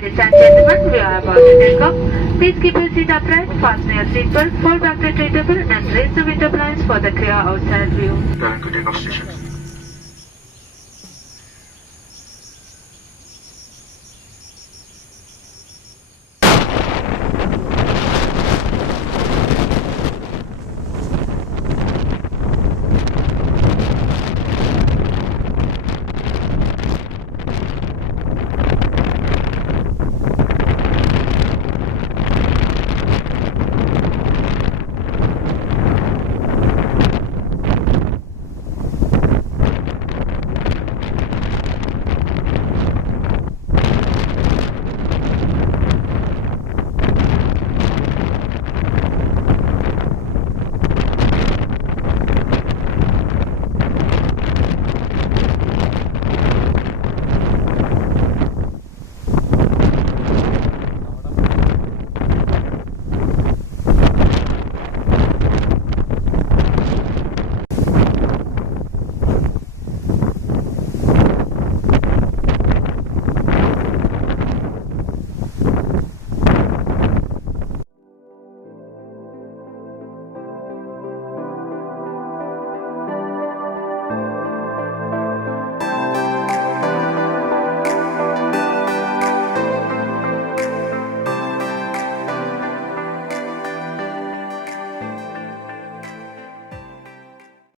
Ladies and gentlemen, we are about to take off. Please keep your seat upright, fasten your seatbelt, fold back the tray table and raise the window blinds for the clear outside view. Preparing to take off station.